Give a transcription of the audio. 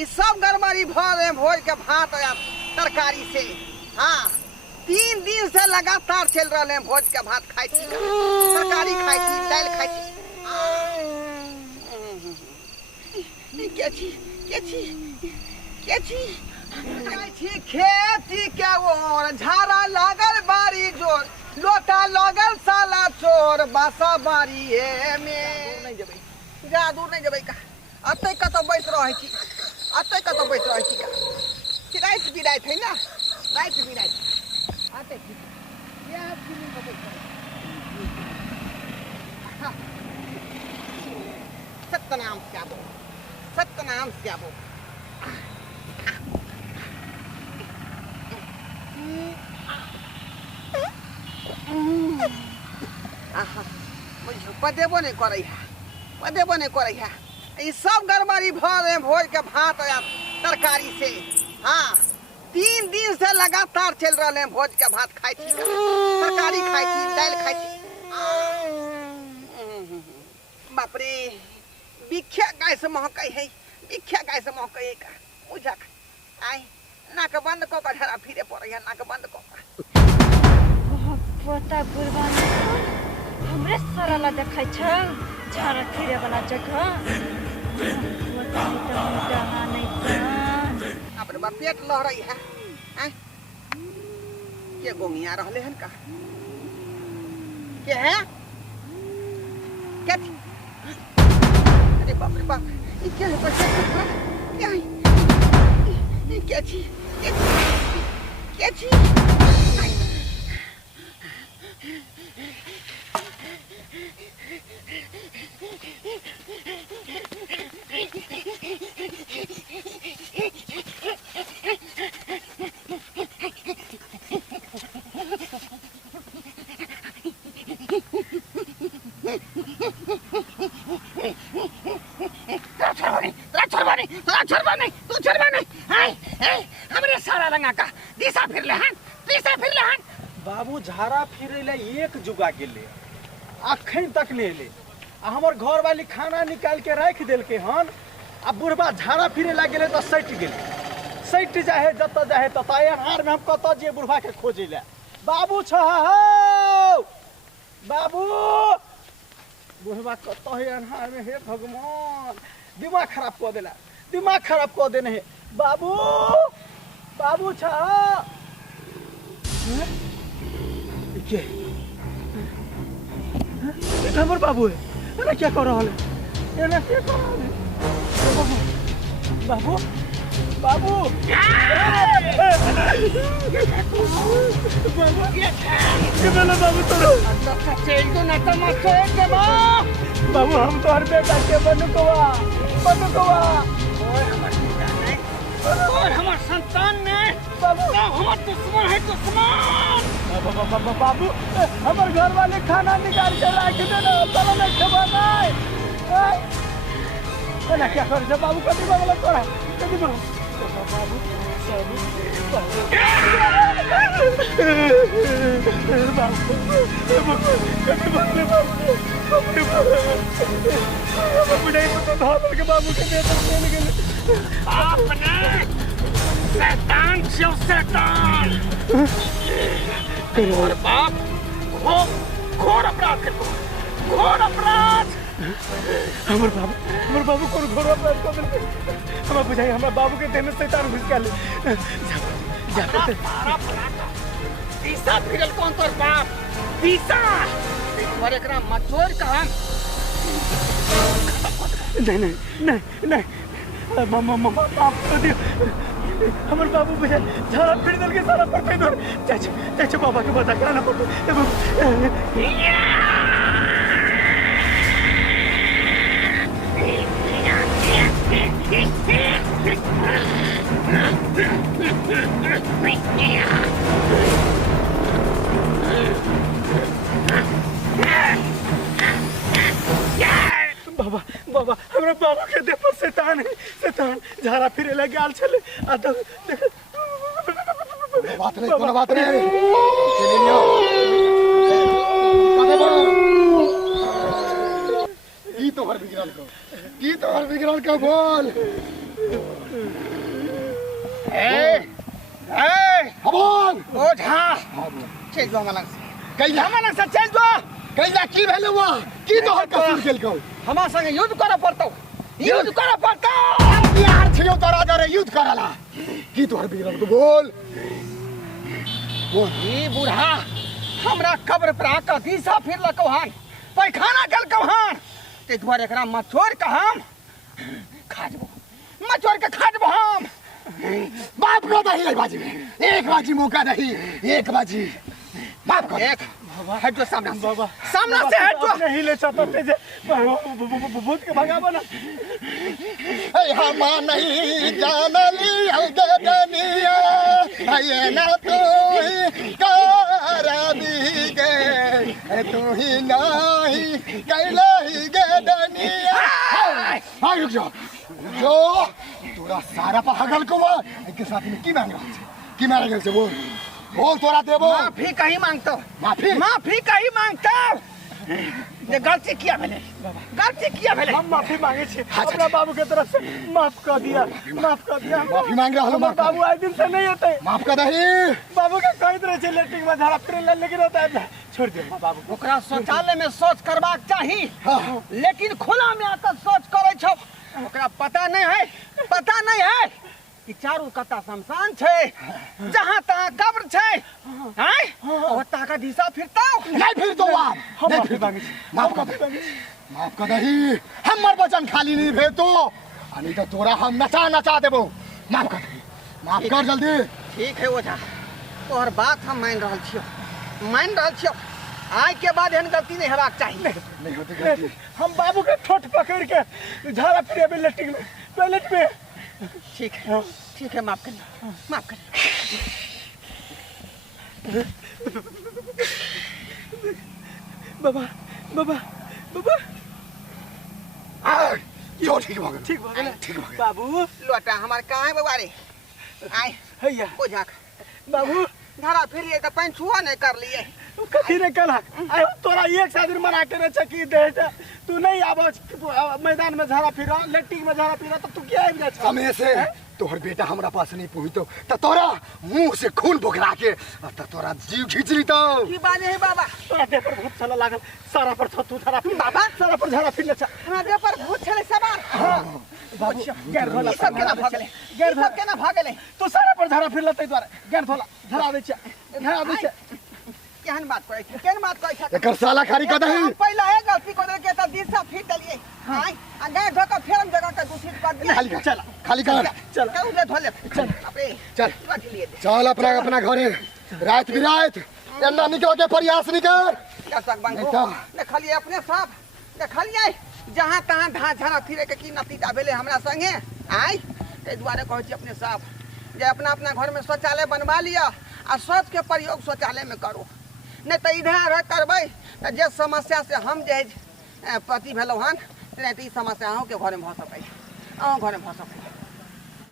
ये सब गरमारी भर भोज के भात या तरकारी से। हाँ 3 दिन से लगातार चल रहा है भोज के भात खाई थी, तरकारी खाई थी, दाल खाई थी। क्या छी खेती के ओर झाड़ा लागल बारी जोर, लोटा लगल साला चोर बासा बारी में। नहीं जबै जा दूर नहीं जबै का अतै कतो बैठ रहै छी, अतै कतो बैठ रहै छी का कि रात बिरात है ना, रात बिरात अतै छी या फिल्म में बैठ सत्यनाम स्याबो, सत्यनाम स्याबो। पदेबो नहीं करे है, पदेबो नहीं करे है। ये सब गरमारी भर भोज के भात या तरकारी से। हाँ 3 दिन से लगातार चल रहा है भोज के भात खाई थी, तरकारी खाई थी, दाल खाई थी। बाप रे बिख्या गाय से महकाई है, बिख्या गाय से महकाई है का बुझा आई नाक बंद को का ढरा फिरे पड़े है, नाक बंद को का पता बुरबान हमरे सरला देखै छ झारा फिरे वाला जगह पता नहीं अपने बा पेट लहरई है। के गोंगिया रहले हन का के है क्या थी? अरे बाप रे बाप ये क्या है? बच्चा क्या है? क्या थी? क्या थी? बाबू झारा फिरे ले एक जुगा गेले अखन तक ले ले हमर घर वाली खाना निकाल के रख देल के हन। अब बुढ़बा झारा फिरे ला गेले तो सट गेले, सट जाए जत जाए तत अन्हार में हम कत जे बुढ़बा के खोजे ले। बाबू छ हो बाबू, बुढ़बा कत है अन्हार में? हे भगवान दिमाग खराब कर देला, दिमाग खराब कर देने है। बाबू बाबू छ के हमर बाबू है ना? क्या कर रहा है? ये ना क्या कर रहा है? बाबू बाबू बाबू के बोला बाबू तोरो चल तो ना तो मत छोड़ दे बाबू। हम तो हर बेटा के बनुकवा बनुकवा और हमार संतान ने बाबू हमार दुश्मन है, दुश्मन। बाबू हमार घर वाले खाना निकाल के रख देना, चलो नहीं खबर नहीं ना क्या कर जब बाबू कभी बाबू तोड़ा कभी बाबू बाबू बाबू के शैतान शिव शैतान और बाप घोर अपराध करते, घोर अपराध। हमर बाबू को घोर अपराध कर देलके। हमरा बुझाई हमरा बाबू के देह में शैतान घुस गेल। जाते पीसा फिरल कौन तोर बाप? पीसा और एकरा मचोर कहां? नहीं नहीं नहीं मामा माफ कर दियो। हमर बाबू बुझे झाड़ा फिर दल के सारा पड़ते दो चाचा बाबा के बता कराना पड़तो। बाबा बाबा हमरा बाबू के देह पर शैतान है, शैतान झाड़ा फिरे लगे आल चले आ तो बात नहीं, कोनो बात नहीं। की तो हर बिगड़ल को बोल। बोल ओझा चल जो हमरा से कैला हमरा से चल जो कैला की भेल हुआ की तोहर कसूर केल कौ हमरा संगे युद्ध करे पड़तौ यार छियो तोरा डरे युद्ध करला की तोहर बिगड़ल को बोल ई बूढ़ा हमरा कब्र पर आकर दिशा फिरलकौ हन पैखाना केलकौ हन ते दुआरे एकरा मचोर के हम खा जबो मचोर के खा जबो हम बाप रो दही एक बाजी मौका दही एक बाजी बाप को एक हट जो सामने बाबा सामने से हट जो नहीं ले चाहता तेजे भूत के भगाबो ना ए हम नहीं जानली गदनिया आये ना तू करबी गे तू ही नहीं कैलही गदनिया हां रुक जा जो तोरा सारा पागल को एक साथ में की मांग रहा है की मांग रहा है बोल तोरा देबो माफी कहीं मांगतो माफी कहीं मांगतो ये गलती किया मैंने हम माफी मांगे छे अपना बाबू के तरफ से माफ कर दिया माफी मांग रहा हूं बाबू आज दिन से नहीं आते माफ कर दही बाबू के कई तरह से लेटिंग में झाड़ा फिर लेकिन होता है छोड़ दे बाबू ओकरा शौचालय में शौच करबाक चाही लेकिन खुला में आकर शौच करे छौ ओकरा पता नहीं है कि चारू कता शमशान छे जहां तहां कब्र छे हैं ओता का दिशा फिरता नहीं फिर दो आप नहीं फिर माफ कर दही हमर वचन खाली नहीं भे तो अनि तो तोरा हम नचा देबो माफ कर जल्दी ठीक है ओझा तोहर बात हम मान रहल छियो आज के बाद एहन गलती नहीं हेबाक चाहिए नहीं होती गलती हम बाबू के ठोठ पकड़ के झाड़ा फिरे लेटिंग में टॉयलेट में ठीक है माफ कर बाबा यो ठीक बाबू लोटा हमार कहाँ है बाबा रे आए हैया को जाक बाबू धारा फिर ये तो पैन छुआ नहीं कर लिए कथी ने कला आयो तोरा एक साथ मना के चकी दे तू नहीं आबो मैदान में झाड़ा फिरा लेटिंग में झाड़ा फिरा तो तू क्या आइब जा समय से तोहर बेटा हमरा पास नहीं पहुंचतो त तोरा मुंह से खून बोकरा के त तोरा जीव खींच ली तो की बात है बाबा तोरा देह पर भूत चला लागल सारा पर तू झाड़ा फिर बाबा सारा पर झाड़ा फिर अच्छा हमरा देह पर भूत चले सवार बाबू गैर भोला सब के ना भागले तू सारा पर झाड़ा फिर लते द्वारा गैर भोला धरा दे केहन बात करे एकर साला खारी क दही पहला है गलती को के त दिशा फिर दलिए हां आ गए धोका फेरम जगह के दूषित कर दिया खाली कर चल उले धोले चल अपना घरे रात बिरात एन्ना निकल के प्रयास नहीं कर ने खाली अपने साफ देखलिए जहां तहां झाड़ा फिरे के की नतीजा भेले हमरा संगे आई ए दुआरे कहै छी अपने साफ जे अपना घर में शौचालय बनवा लिया आ शौच के प्रयोग शौचालय में करो नहीं तो इधर करबै जे समस्या से हम जे पति भेलौ हन नहीं तो ई समस्या अहूँ के घर में भ सकै